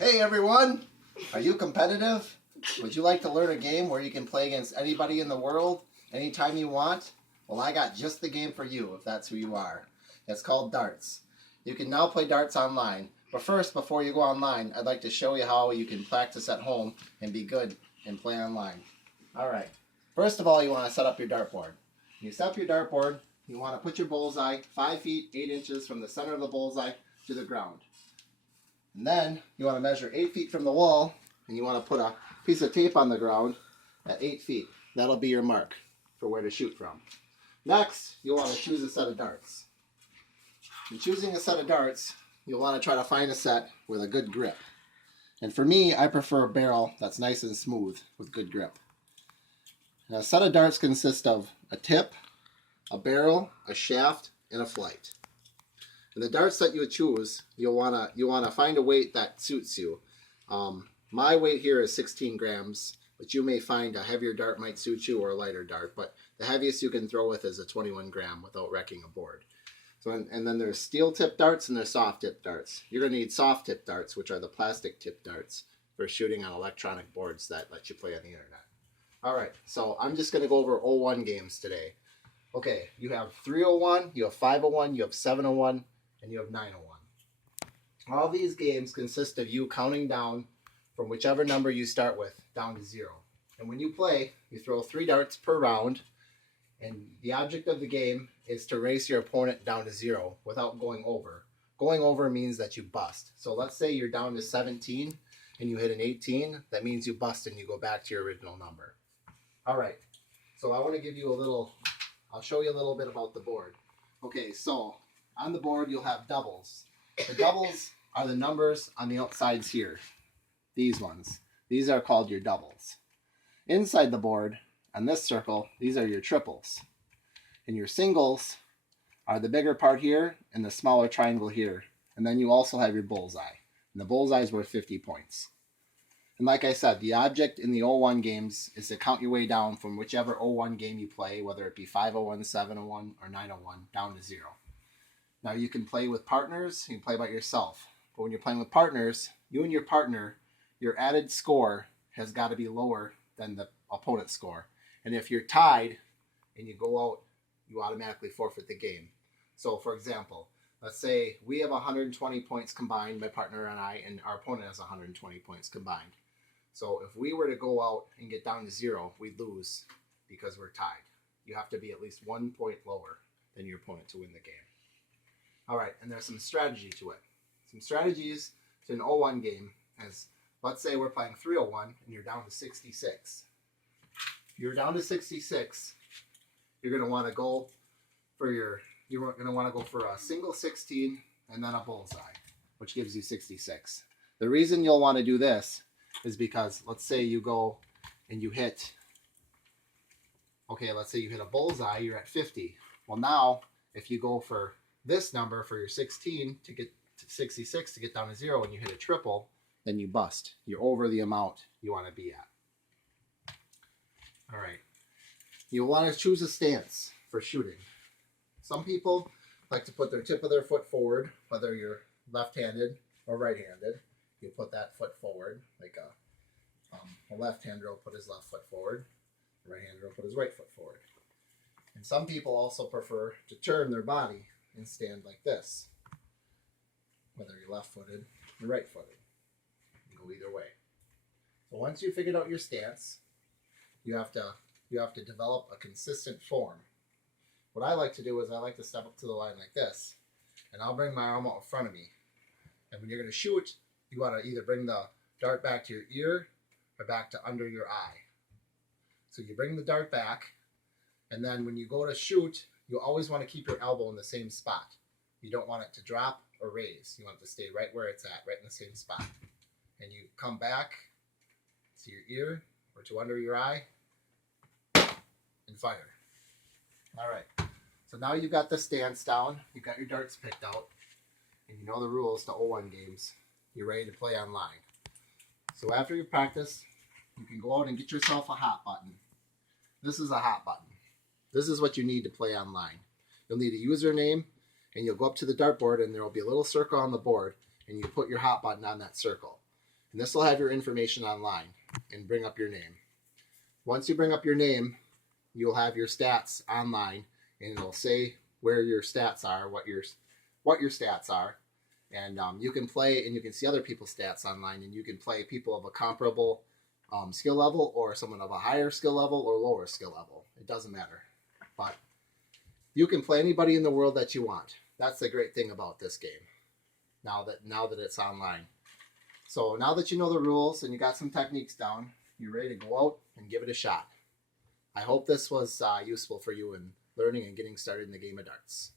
Hey everyone! Are you competitive? Would you like to learn a game where you can play against anybody in the world, anytime you want? Well, I got just the game for you if that's who you are. It's called darts. You can now play darts online. But first, before you go online, I'd like to show you how you can practice at home and be good and play online. Alright, first of all, you want to set up your dartboard. When you set up your dartboard, you want to put your bullseye 5 feet 8 inches from the center of the bullseye to the ground. And then you want to measure 8 feet from the wall, and you want to put a piece of tape on the ground at 8 feet. That'll be your mark for where to shoot from. Next, you'll want to choose a set of darts. In choosing a set of darts, you'll want to try to find a set with a good grip. And for me, I prefer a barrel that's nice and smooth with good grip. And a set of darts consists of a tip, a barrel, a shaft, and a flight. And the darts that you choose, you wanna find a weight that suits you. My weight here is 16 grams, but you may find a heavier dart might suit you or a lighter dart. But the heaviest you can throw with is a 21 gram without wrecking a board. So and then there's steel tip darts and there's soft tip darts. You're gonna need soft tip darts, which are the plastic tip darts for shooting on electronic boards that let you play on the internet. All right, so I'm just gonna go over 01 games today. Okay, you have 301, you have 501, you have 701, and you have 901. All these games consist of you counting down from whichever number you start with down to 0. And when you play, you throw 3 darts per round, and the object of the game is to race your opponent down to 0 without going over. Going over means that you bust. So let's say you're down to 17 and you hit an 18, that means you bust and you go back to your original number. All right, so I want to give you I'll show you a little bit about the board. Okay, so on the board, you'll have doubles. The doubles are the numbers on the outsides here. These ones. These are called your doubles. Inside the board, on this circle, these are your triples. And your singles are the bigger part here and the smaller triangle here. And then you also have your bullseye. And the bullseye is worth 50 points. And like I said, the object in the 01 games is to count your way down from whichever 01 game you play, whether it be 501, 701, or 901, down to 0. Now you can play with partners, you can play by yourself. But when you're playing with partners, you and your partner, your added score has got to be lower than the opponent's score. And if you're tied and you go out, you automatically forfeit the game. So for example, let's say we have 120 points combined, my partner and I, and our opponent has 120 points combined. So if we were to go out and get down to 0, we'd lose because we're tied. You have to be at least 1 point lower than your opponent to win the game. All right, and there's some strategy to it. Some strategies to an 01 game is, let's say we're playing 301 and you're down to 66. If you're down to 66, you're going to want to go for a single 16 and then a bullseye, which gives you 66. The reason you'll want to do this is because let's say you go and you hit, let's say you hit a bullseye, you're at 50. Well, now if you go for this number for your 16 to get to 66 to get down to 0 and you hit a triple, then you bust. You're over the amount you want to be at. All right. You want to choose a stance for shooting. Some people like to put their tip of their foot forward, whether you're left-handed or right-handed. You put that foot forward, like a left-hander will put his left foot forward, the right-hander will put his right foot forward. And some people also prefer to turn their body and stand like this, whether you're left-footed or right-footed. You go either way. So once you figured out your stance, you have to develop a consistent form. What I like to do is I like to step up to the line like this, and I'll bring my arm out in front of me. And when you're going to shoot, you want to either bring the dart back to your ear or back to under your eye. So you bring the dart back, and then when you go to shoot, you always want to keep your elbow in the same spot. You don't want it to drop or raise. You want it to stay right where it's at, right in the same spot. And you come back to your ear or to under your eye and fire. All right. So now you've got the stance down, you've got your darts picked out, and you know the rules to 01 games. You're ready to play online. So after you practice, you can go out and get yourself a hot button. This is a hot button. This is what you need to play online. You'll need a username, and you'll go up to the dartboard, and there will be a little circle on the board, and you put your hot button on that circle. And this will have your information online and bring up your name. Once you bring up your name, you'll have your stats online, and it'll say where your stats are, what your stats are, and you can play and you can see other people's stats online, and you can play people of a comparable skill level or someone of a higher skill level or lower skill level. It doesn't matter, but you can play anybody in the world that you want. That's the great thing about this game. Now that it's online. So now that you know the rules and you got some techniques down, you're ready to go out and give it a shot. I hope this was useful for you in learning and getting started in the game of darts.